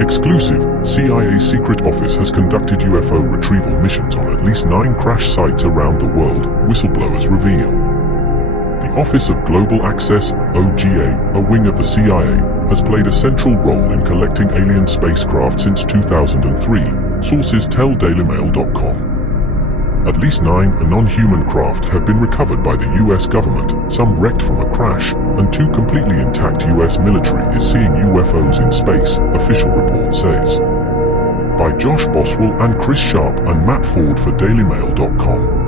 Exclusive, CIA secret office has conducted UFO retrieval missions on at least 9 crash sites around the world, whistleblowers reveal. The Office of Global Access, OGA, a wing of the CIA, has played a central role in collecting alien spacecraft since 2003, sources tell DailyMail.com. At least 9 non-human craft have been recovered by the US government, some wrecked from a crash, and 2 completely intact US military is seeing UFOs in space, official report says. By Josh Boswell and Chris Sharp and Matt Ford for DailyMail.com.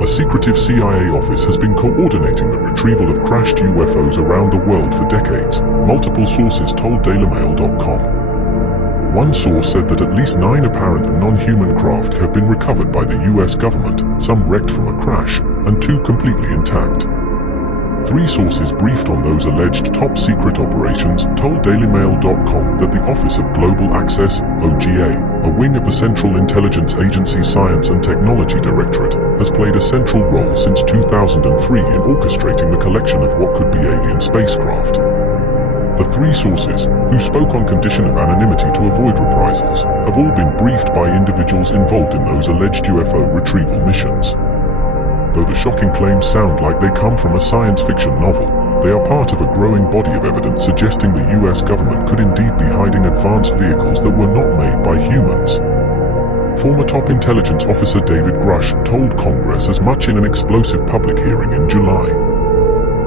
A secretive CIA office has been coordinating the retrieval of crashed UFOs around the world for decades, multiple sources told DailyMail.com. One source said that at least 9 apparent non-human craft have been recovered by the US government, some wrecked from a crash, and 2 completely intact. 3 sources briefed on those alleged top-secret operations told DailyMail.com that the Office of Global Access, OGA, a wing of the Central Intelligence Agency's Science and Technology Directorate, has played a central role since 2003 in orchestrating the collection of what could be alien spacecraft. The 3 sources, who spoke on condition of anonymity to avoid reprisals, have all been briefed by individuals involved in those alleged UFO retrieval missions. Though the shocking claims sound like they come from a science fiction novel, they are part of a growing body of evidence suggesting the US government could indeed be hiding advanced vehicles that were not made by humans. Former top intelligence officer David Grush told Congress as much in an explosive public hearing in July.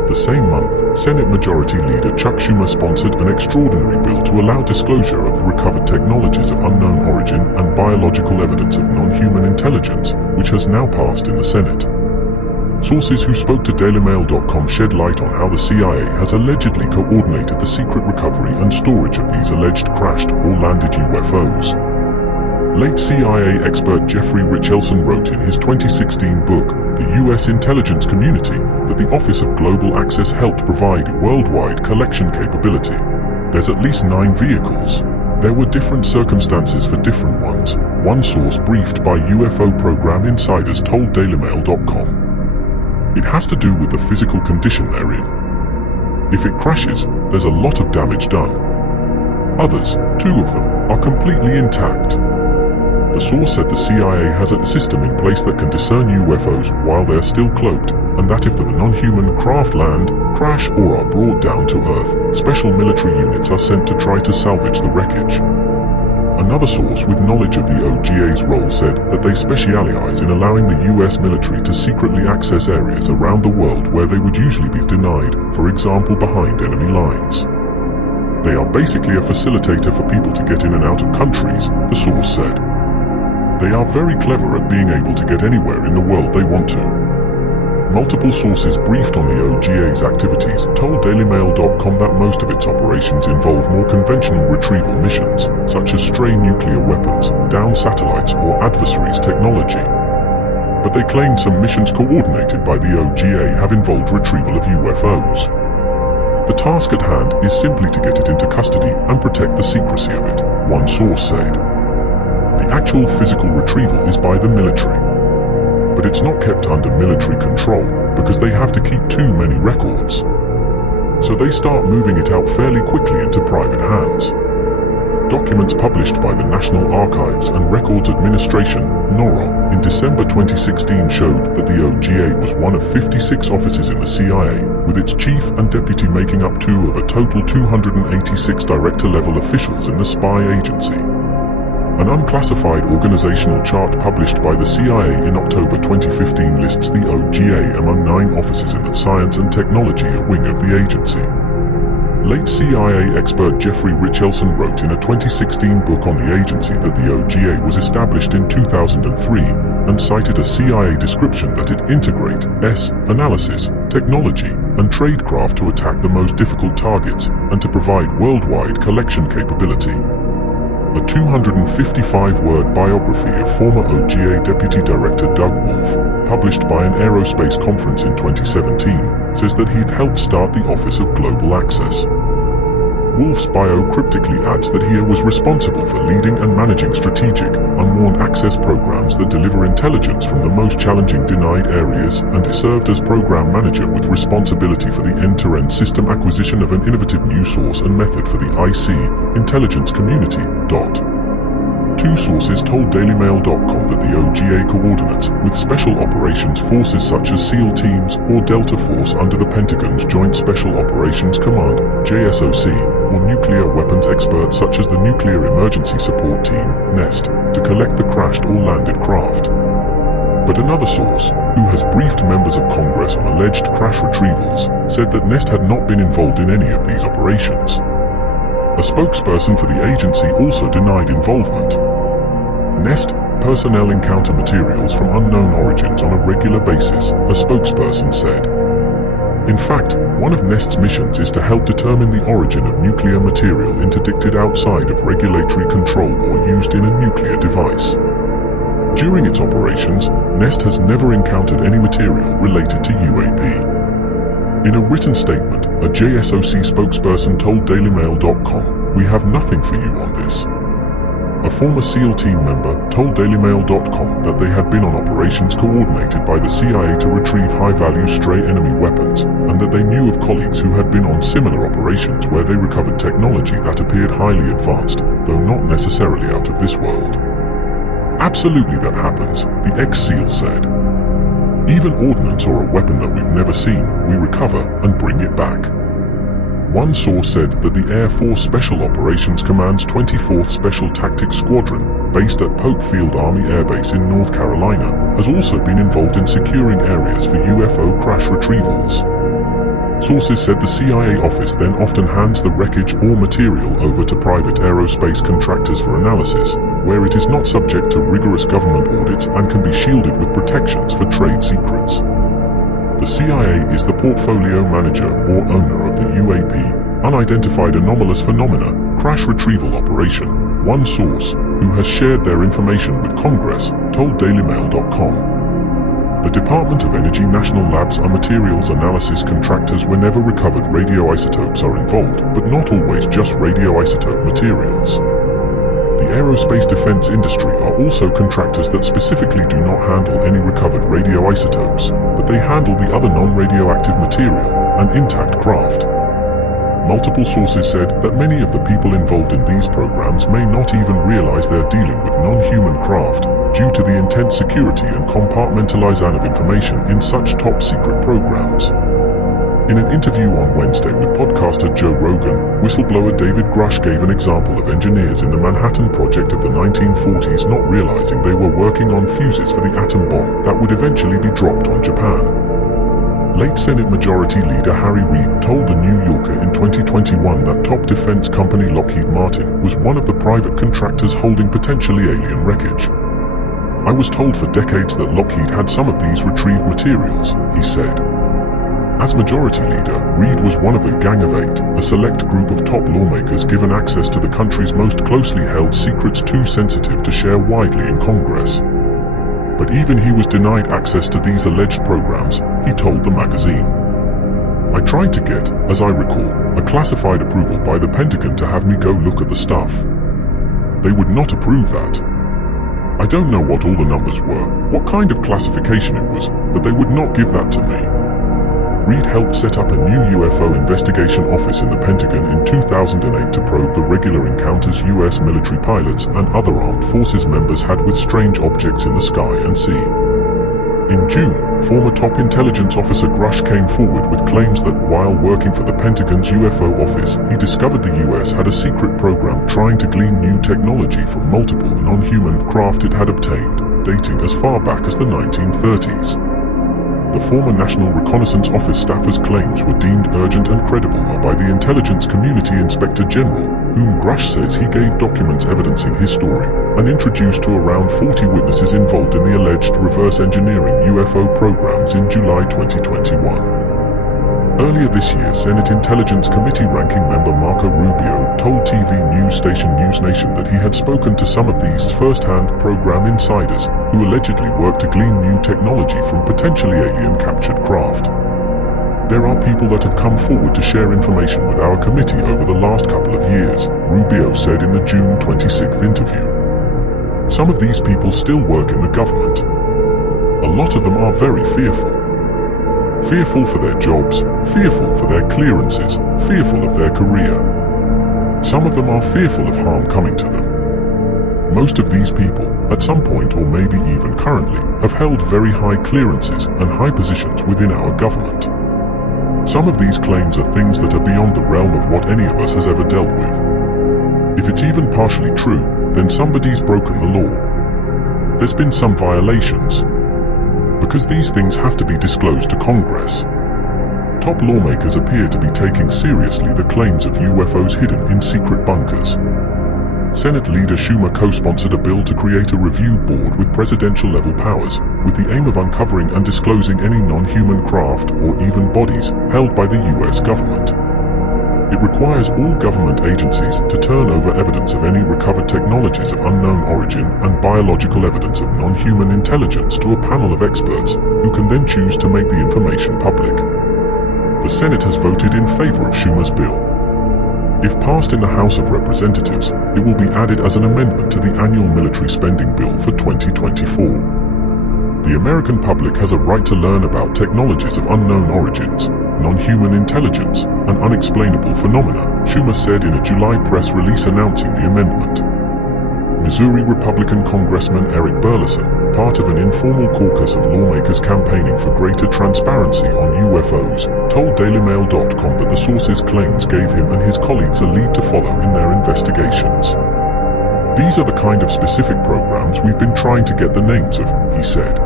The same month, Senate Majority Leader Chuck Schumer sponsored an extraordinary bill to allow disclosure of recovered technologies of unknown origin and biological evidence of non-human intelligence, which has now passed in the Senate. Sources who spoke to DailyMail.com shed light on how the CIA has allegedly coordinated the secret recovery and storage of these alleged crashed or landed UFOs. Late CIA expert Jeffrey Richelson wrote in his 2016 book, The U.S. Intelligence Community, that the Office of Global Access helped provide worldwide collection capability. There's at least 9 vehicles. There were different circumstances for different ones, one source briefed by UFO program insiders told DailyMail.com. It has to do with the physical condition they're in. If it crashes, there's a lot of damage done. Others, 2 of them, are completely intact. The source said the CIA has a system in place that can discern UFOs while they are still cloaked, and that if the non-human craft land, crash or are brought down to Earth, special military units are sent to try to salvage the wreckage. Another source with knowledge of the OGA's role said that they specialize in allowing the US military to secretly access areas around the world where they would usually be denied, for example behind enemy lines. They are basically a facilitator for people to get in and out of countries, the source said. They are very clever at being able to get anywhere in the world they want to. Multiple sources briefed on the OGA's activities told DailyMail.com that most of its operations involve more conventional retrieval missions, such as stray nuclear weapons, downed satellites or adversaries' technology. But they claimed some missions coordinated by the OGA have involved retrieval of UFOs. The task at hand is simply to get it into custody and protect the secrecy of it, one source said. The actual physical retrieval is by the military. But it's not kept under military control, because they have to keep too many records. So they start moving it out fairly quickly into private hands. Documents published by the National Archives and Records Administration, NORA, in December 2016 showed that the OGA was one of 56 offices in the CIA, with its chief and deputy making up 2 of a total 286 director-level officials in the spy agency. An unclassified organizational chart published by the CIA in October 2015 lists the OGA among 9 offices in the Science and Technology, a wing of the agency. Late CIA expert Jeffrey Richelson wrote in a 2016 book on the agency that the OGA was established in 2003 and cited a CIA description that it integrate analysis, technology, and tradecraft to attack the most difficult targets and to provide worldwide collection capability. A 255-word biography of former OGA Deputy Director Doug Wolf, published by an aerospace conference in 2017, says that he'd helped start the Office of Global Access. Wolf's bio cryptically adds that he was responsible for leading and managing strategic, unwarned access programs that deliver intelligence from the most challenging denied areas, and he served as program manager with responsibility for the end-to-end system acquisition of an innovative new source and method for the IC, intelligence community. Two sources told DailyMail.com that the OGA coordinates with Special Operations Forces such as SEAL teams or Delta Force under the Pentagon's Joint Special Operations Command, JSOC, or nuclear weapons experts such as the Nuclear Emergency Support Team, NEST, to collect the crashed or landed craft. But another source, who has briefed members of Congress on alleged crash retrievals, said that NEST had not been involved in any of these operations. A spokesperson for the agency also denied involvement. NEST personnel encounter materials from unknown origins on a regular basis, a spokesperson said. In fact, one of NEST's missions is to help determine the origin of nuclear material interdicted outside of regulatory control or used in a nuclear device. During its operations, NEST has never encountered any material related to UAP. In a written statement, a JSOC spokesperson told DailyMail.com, "We have nothing for you on this." A former SEAL team member told DailyMail.com that they had been on operations coordinated by the CIA to retrieve high-value stray enemy weapons, and that they knew of colleagues who had been on similar operations where they recovered technology that appeared highly advanced, though not necessarily out of this world. "Absolutely that happens," the ex-SEAL said. "Even ordnance or a weapon that we've never seen, we recover and bring it back." One source said that the Air Force Special Operations Command's 24th Special Tactics Squadron, based at Polk Field Army Air Base in North Carolina, has also been involved in securing areas for UFO crash retrievals. Sources said the CIA office then often hands the wreckage or material over to private aerospace contractors for analysis, where it is not subject to rigorous government audits and can be shielded with protections for trade secrets. The CIA is the portfolio manager or owner of the UAP, Unidentified Anomalous Phenomena, crash retrieval operation. One source, who has shared their information with Congress, told DailyMail.com. The Department of Energy National Labs are materials analysis contractors whenever recovered radioisotopes are involved, but not always just radioisotope materials. The aerospace defense industry are also contractors that specifically do not handle any recovered radioisotopes, but they handle the other non-radioactive material, an intact craft. Multiple sources said that many of the people involved in these programs may not even realize they're dealing with non-human craft, due to the intense security and compartmentalization of information in such top-secret programs. In an interview on Wednesday with podcaster Joe Rogan, whistleblower David Grush gave an example of engineers in the Manhattan Project of the 1940s not realizing they were working on fuses for the atom bomb that would eventually be dropped on Japan. Late Senate Majority Leader Harry Reid told The New Yorker in 2021 that top defense company Lockheed Martin was one of the private contractors holding potentially alien wreckage. "I was told for decades that Lockheed had some of these retrieved materials," he said. As Majority Leader, Reid was one of a gang of 8, a select group of top lawmakers given access to the country's most closely held secrets too sensitive to share widely in Congress. But even he was denied access to these alleged programs, he told the magazine. "I tried to get, as I recall, a classified approval by the Pentagon to have me go look at the stuff. They would not approve that. I don't know what all the numbers were, what kind of classification it was, but they would not give that to me." Reid helped set up a new UFO investigation office in the Pentagon in 2008 to probe the regular encounters U.S. military pilots and other armed forces members had with strange objects in the sky and sea. In June, former top intelligence officer Grush came forward with claims that while working for the Pentagon's UFO office, he discovered the U.S. had a secret program trying to glean new technology from multiple non-human craft it had obtained, dating as far back as the 1930s. The former National Reconnaissance Office staffer's claims were deemed urgent and credible by the Intelligence Community Inspector General, whom Grush says he gave documents evidencing his story, and introduced to around 40 witnesses involved in the alleged reverse engineering UFO programs in July 2021. Earlier this year, Senate Intelligence Committee ranking member Marco Rubio told TV news station NewsNation that he had spoken to some of these first-hand program insiders, who allegedly worked to glean new technology from potentially alien-captured craft. There are people that have come forward to share information with our committee over the last couple of years, Rubio said in the June 26th interview. Some of these people still work in the government. A lot of them are very fearful. Fearful for their jobs, fearful for their clearances, fearful of their career. Some of them are fearful of harm coming to them. Most of these people, at some point or maybe even currently, have held very high clearances and high positions within our government. Some of these claims are things that are beyond the realm of what any of us has ever dealt with. If it's even partially true, then somebody's broken the law. There's been some violations, because these things have to be disclosed to Congress. Top lawmakers appear to be taking seriously the claims of UFOs hidden in secret bunkers. Senate leader Schumer co-sponsored a bill to create a review board with presidential-level powers, with the aim of uncovering and disclosing any non-human craft or even bodies held by the US government. It requires all government agencies to turn over evidence of any recovered technologies of unknown origin and biological evidence of non-human intelligence to a panel of experts who can then choose to make the information public. The Senate has voted in favor of Schumer's bill. If passed in the House of Representatives, it will be added as an amendment to the annual military spending bill for 2024. The American public has a right to learn about technologies of unknown origins, non-human intelligence, and unexplainable phenomena, Schumer said in a July press release announcing the amendment. Missouri Republican Congressman Eric Burleson, part of an informal caucus of lawmakers campaigning for greater transparency on UFOs, told DailyMail.com that the source's claims gave him and his colleagues a lead to follow in their investigations. These are the kind of specific programs we've been trying to get the names of, he said.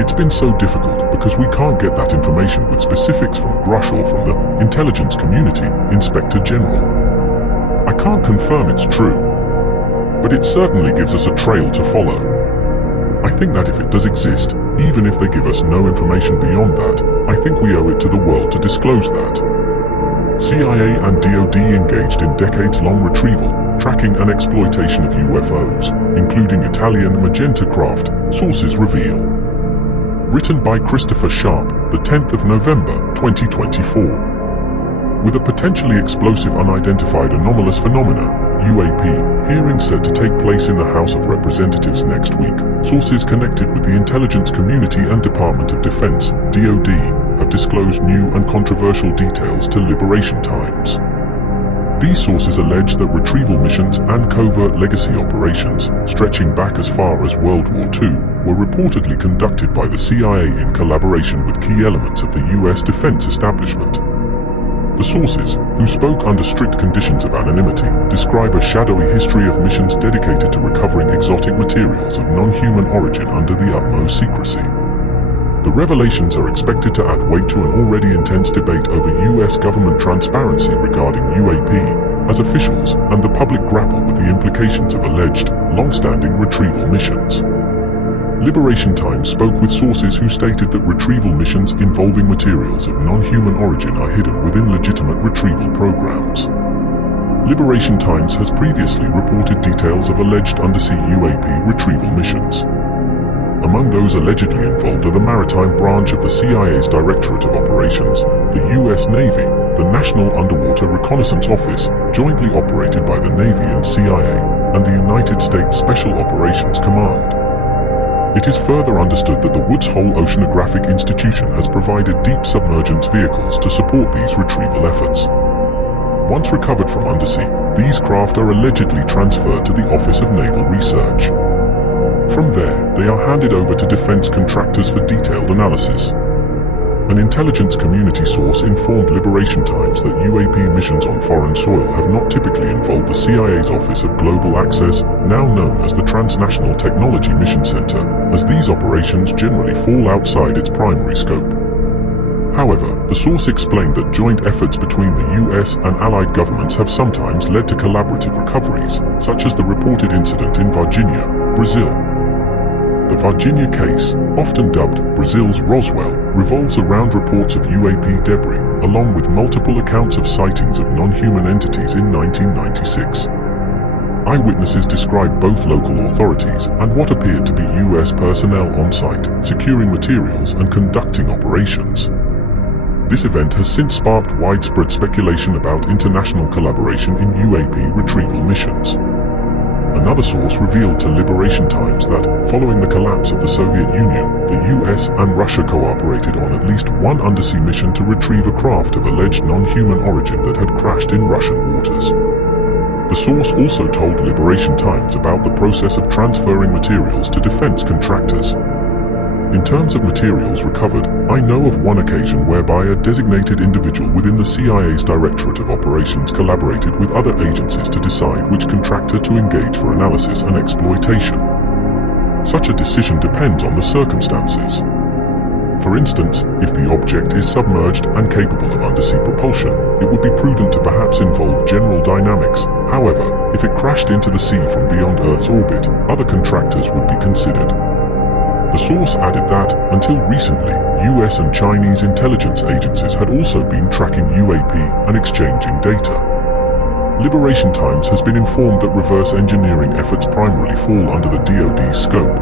It's been so difficult because we can't get that information with specifics from Grush or from the intelligence community, Inspector General. I can't confirm it's true, but it certainly gives us a trail to follow. I think that if it does exist, even if they give us no information beyond that, I think we owe it to the world to disclose that. CIA and DoD engaged in decades-long retrieval, tracking and exploitation of UFOs, including Italian magenta craft, sources reveal. Written by Christopher Sharp, the 10th of November, 2024. With a potentially explosive unidentified anomalous phenomena, UAP, hearing said to take place in the House of Representatives next week, sources connected with the intelligence community and Department of Defense, DoD, have disclosed new and controversial details to Liberation Times. These sources allege that retrieval missions and covert legacy operations, stretching back as far as World War II, were reportedly conducted by the CIA in collaboration with key elements of the US defense establishment. The sources, who spoke under strict conditions of anonymity, describe a shadowy history of missions dedicated to recovering exotic materials of non-human origin under the utmost secrecy. The revelations are expected to add weight to an already intense debate over US government transparency regarding UAP, as officials and the public grapple with the implications of alleged, long-standing retrieval missions. Liberation Times spoke with sources who stated that retrieval missions involving materials of non-human origin are hidden within legitimate retrieval programs. Liberation Times has previously reported details of alleged undersea UAP retrieval missions. Among those allegedly involved are the maritime branch of the CIA's Directorate of Operations, the US Navy, the National Underwater Reconnaissance Office, jointly operated by the Navy and CIA, and the United States Special Operations Command. It is further understood that the Woods Hole Oceanographic Institution has provided deep submergence vehicles to support these retrieval efforts. Once recovered from undersea, these craft are allegedly transferred to the Office of Naval Research. From there, they are handed over to defense contractors for detailed analysis. An intelligence community source informed Liberation Times that UAP missions on foreign soil have not typically involved the CIA's Office of Global Access, now known as the Transnational Technology Mission Center, as these operations generally fall outside its primary scope. However, the source explained that joint efforts between the US and allied governments have sometimes led to collaborative recoveries, such as the reported incident in Virginia, Brazil. The Virginia case, often dubbed Brazil's Roswell, revolves around reports of UAP debris, along with multiple accounts of sightings of non-human entities in 1996. Eyewitnesses described both local authorities and what appeared to be US personnel on site, securing materials and conducting operations. This event has since sparked widespread speculation about international collaboration in UAP retrieval missions. Another source revealed to Liberation Times that, following the collapse of the Soviet Union, the US and Russia cooperated on at least one undersea mission to retrieve a craft of alleged non-human origin that had crashed in Russian waters. The source also told Liberation Times about the process of transferring materials to defense contractors. In terms of materials recovered, I know of one occasion whereby a designated individual within the CIA's Directorate of Operations collaborated with other agencies to decide which contractor to engage for analysis and exploitation. Such a decision depends on the circumstances. For instance, if the object is submerged and capable of undersea propulsion, it would be prudent to perhaps involve General Dynamics. However, if it crashed into the sea from beyond Earth's orbit, other contractors would be considered. The source added that, until recently, US and Chinese intelligence agencies had also been tracking UAP and exchanging data. Liberation Times has been informed that reverse engineering efforts primarily fall under the DoD scope.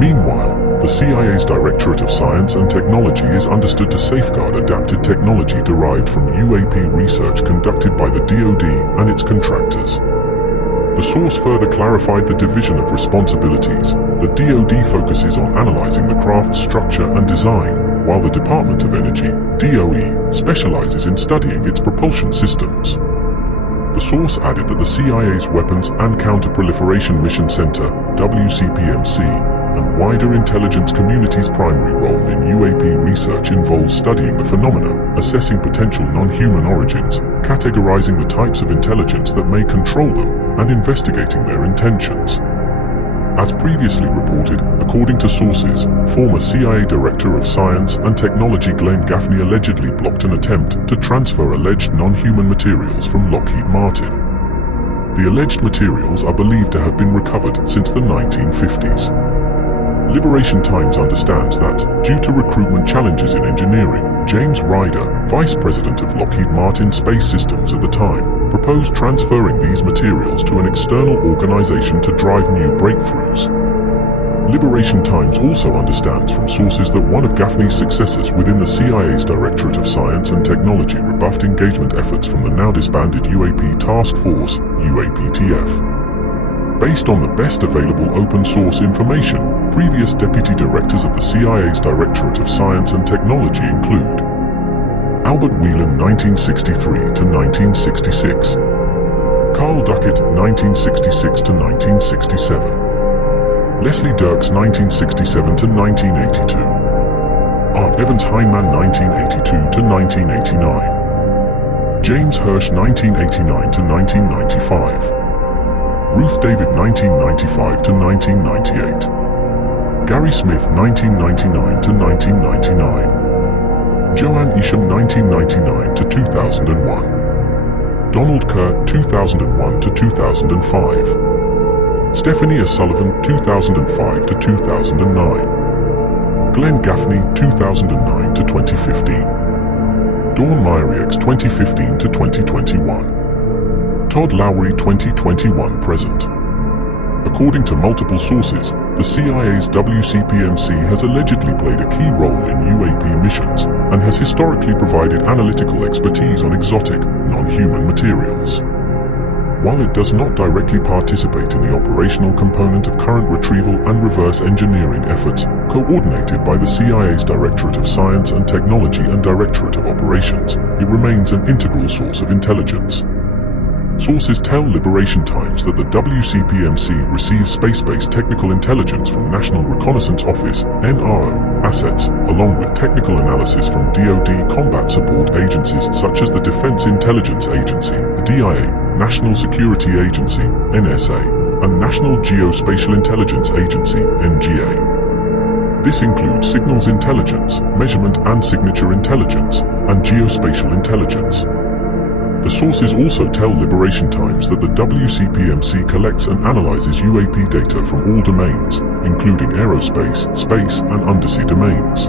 Meanwhile, the CIA's Directorate of Science and Technology is understood to safeguard adapted technology derived from UAP research conducted by the DoD and its contractors. The source further clarified the division of responsibilities. The DoD focuses on analyzing the craft's structure and design, while the Department of Energy, DOE, specializes in studying its propulsion systems. The source added that the CIA's Weapons and Counterproliferation Mission Center, WCPMC, and wider intelligence community's primary role in UAP research involves studying the phenomena, assessing potential non-human origins, categorizing the types of intelligence that may control them, and investigating their intentions. As previously reported, according to sources, former CIA Director of Science and Technology Glenn Gaffney allegedly blocked an attempt to transfer alleged non-human materials from Lockheed Martin. The alleged materials are believed to have been recovered since the 1950s. Liberation Times understands that, due to recruitment challenges in engineering, James Ryder, Vice President of Lockheed Martin Space Systems at the time, proposed transferring these materials to an external organization to drive new breakthroughs. Liberation Times also understands from sources that one of Gaffney's successors within the CIA's Directorate of Science and Technology rebuffed engagement efforts from the now disbanded UAP Task Force, UAPTF. Based on the best available open-source information, previous deputy directors of the CIA's Directorate of Science and Technology include Albert Whelan 1963 to 1966, Carl Duckett 1966 to 1967, Leslie Dirks 1967 to 1982, Art Evans Heinemann 1982 to 1989, James Hirsch 1989 to 1995, Ruth David 1995 to 1998, Gary Smith 1999 to 1999, Joanne Isham 1999 to 2001, Donald Kerr 2001 to 2005, Stephanie O'Sullivan 2005 to 2009, Glenn Gaffney 2009 to 2015, Dawn Myriax 2015 to 2021, Todd Lowry 2021 present. According to multiple sources, the CIA's WCPMC has allegedly played a key role in UAP missions and has historically provided analytical expertise on exotic, non-human materials. While it does not directly participate in the operational component of current retrieval and reverse engineering efforts, coordinated by the CIA's Directorate of Science and Technology and Directorate of Operations, it remains an integral source of intelligence. Sources tell Liberation Times that the WCPMC receives space-based technical intelligence from National Reconnaissance Office (NRO) assets, along with technical analysis from DoD combat support agencies such as the Defense Intelligence Agency (DIA), National Security Agency (NSA), and National Geospatial Intelligence Agency (NGA). This includes signals intelligence, measurement and signature intelligence, and geospatial intelligence. The sources also tell Liberation Times that the WCPMC collects and analyzes UAP data from all domains, including aerospace, space, and undersea domains.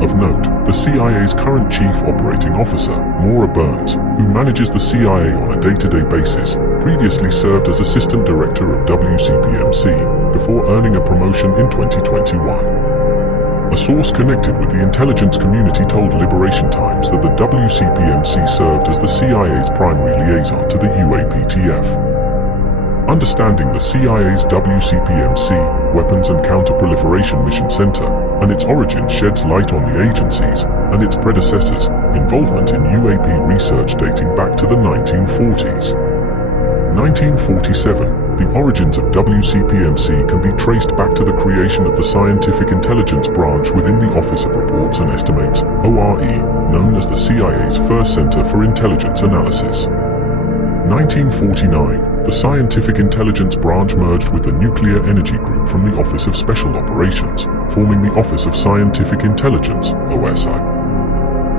Of note, the CIA's current Chief Operating Officer, Maura Burns, who manages the CIA on a day-to-day basis, previously served as Assistant Director of WCPMC, before earning a promotion in 2021. A source connected with the intelligence community told Liberation Times that the WCPMC served as the CIA's primary liaison to the UAPTF. Understanding the CIA's WCPMC, Weapons and Counterproliferation Mission Center, and its origin sheds light on the agency's, and its predecessors, involvement in UAP research dating back to the 1940s. 1947, the origins of WCPMC can be traced back to the creation of the Scientific Intelligence Branch within the Office of Reports and Estimates, ORE, known as the CIA's first Center for Intelligence Analysis. 1949, the Scientific Intelligence Branch merged with the Nuclear Energy Group from the Office of Special Operations, forming the Office of Scientific Intelligence, OSI.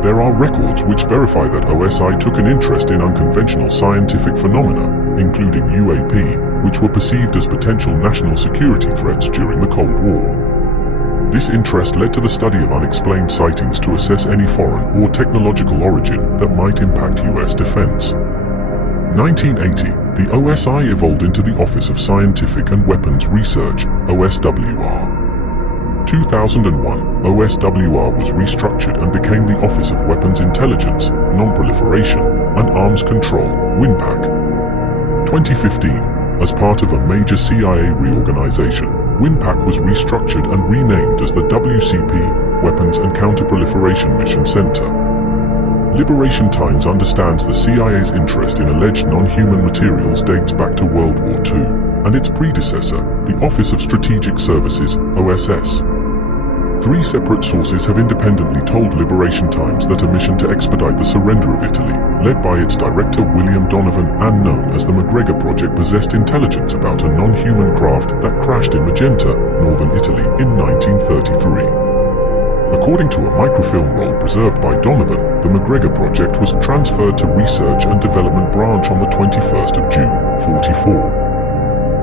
There are records which verify that OSI took an interest in unconventional scientific phenomena, including UAP, which were perceived as potential national security threats during the Cold War. This interest led to the study of unexplained sightings to assess any foreign or technological origin that might impact US defense. 1980, the OSI evolved into the Office of Scientific and Weapons Research, OSWR. 2001, OSWR was restructured and became the Office of Weapons Intelligence, Non-Proliferation, and Arms Control, WINPAC. 2015, as part of a major CIA reorganization, WINPAC was restructured and renamed as the WCP, Weapons and Counterproliferation Mission Center. Liberation Times understands the CIA's interest in alleged non-human materials dates back to World War II, and its predecessor, the Office of Strategic Services, OSS. 3 separate sources have independently told Liberation Times that a mission to expedite the surrender of Italy, led by its director William Donovan and known as the McGregor Project, possessed intelligence about a non-human craft that crashed in Magenta, northern Italy, in 1933. According to a microfilm roll preserved by Donovan, the McGregor Project was transferred to Research and Development Branch on the 21st of June, 44.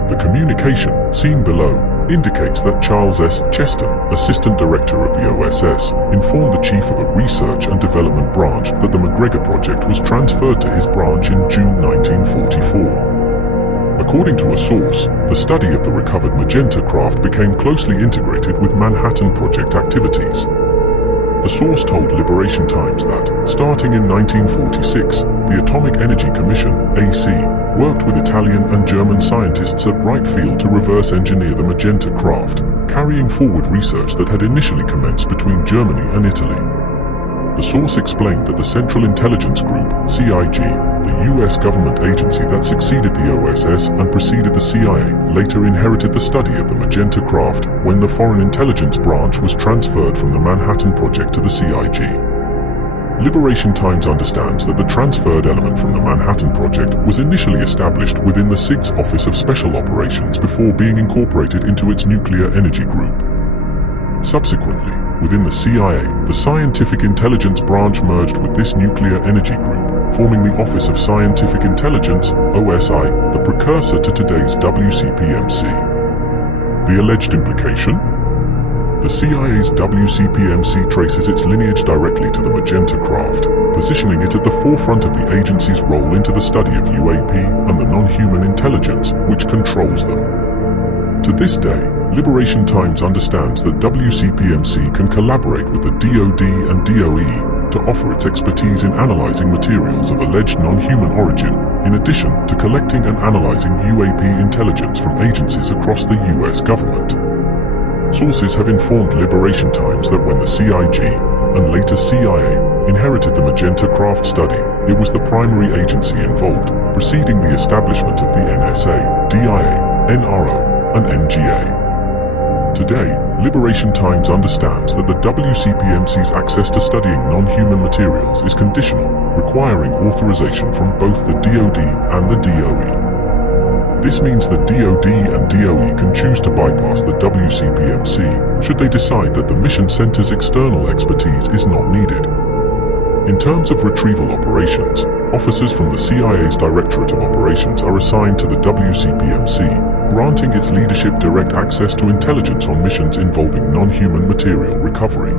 The communication, seen below, indicates that Charles S. Cheston, Assistant Director of the OSS, informed the Chief of a Research and Development Branch that the McGregor Project was transferred to his branch in June 1944. According to a source, the study of the recovered Magenta craft became closely integrated with Manhattan Project activities. The source told Liberation Times that, starting in 1946, the Atomic Energy Commission, AC, worked with Italian and German scientists at Wright Field to reverse engineer the Magenta craft, carrying forward research that had initially commenced between Germany and Italy. The source explained that the Central Intelligence Group, CIG, the US government agency that succeeded the OSS and preceded the CIA, later inherited the study of the Magenta craft when the Foreign Intelligence Branch was transferred from the Manhattan Project to the CIG. Liberation Times understands that the transferred element from the Manhattan Project was initially established within the SIG's Office of Special Operations before being incorporated into its Nuclear Energy Group. Subsequently, within the CIA, the Scientific Intelligence Branch merged with this Nuclear Energy Group, forming the Office of Scientific Intelligence, OSI, the precursor to today's WCPMC. The alleged implication? The CIA's WCPMC traces its lineage directly to the Magenta craft, positioning it at the forefront of the agency's role into the study of UAP and the non-human intelligence which controls them. To this day, Liberation Times understands that WCPMC can collaborate with the DoD and DOE to offer its expertise in analyzing materials of alleged non-human origin, in addition to collecting and analyzing UAP intelligence from agencies across the US government. Sources have informed Liberation Times that when the CIG, and later CIA, inherited the Magenta craft study, it was the primary agency involved, preceding the establishment of the NSA, DIA, NRO, and NGA. Today, Liberation Times understands that the WCPMC's access to studying non-human materials is conditional, requiring authorization from both the DoD and the DOE. This means that DoD and DOE can choose to bypass the WCPMC should they decide that the mission center's external expertise is not needed. In terms of retrieval operations, officers from the CIA's Directorate of Operations are assigned to the WCPMC, granting its leadership direct access to intelligence on missions involving non-human material recovery.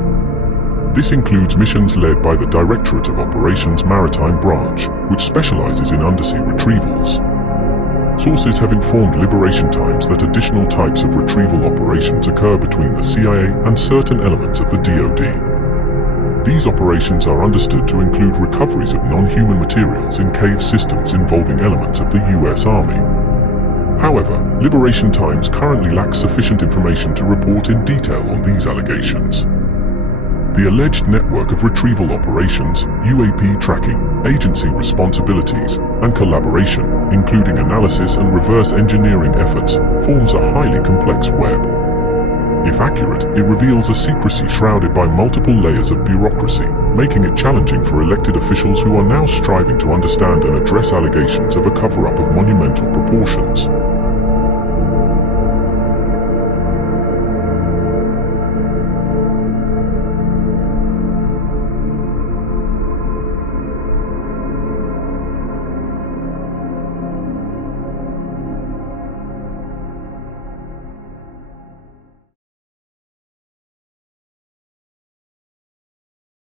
This includes missions led by the Directorate of Operations Maritime Branch, which specializes in undersea retrievals. Sources have informed Liberation Times that additional types of retrieval operations occur between the CIA and certain elements of the DoD. These operations are understood to include recoveries of non-human materials in cave systems involving elements of the US Army. However, Liberation Times currently lacks sufficient information to report in detail on these allegations. The alleged network of retrieval operations, UAP tracking, agency responsibilities, and collaboration, including analysis and reverse engineering efforts, forms a highly complex web. If accurate, it reveals a secrecy shrouded by multiple layers of bureaucracy, making it challenging for elected officials who are now striving to understand and address allegations of a cover-up of monumental proportions.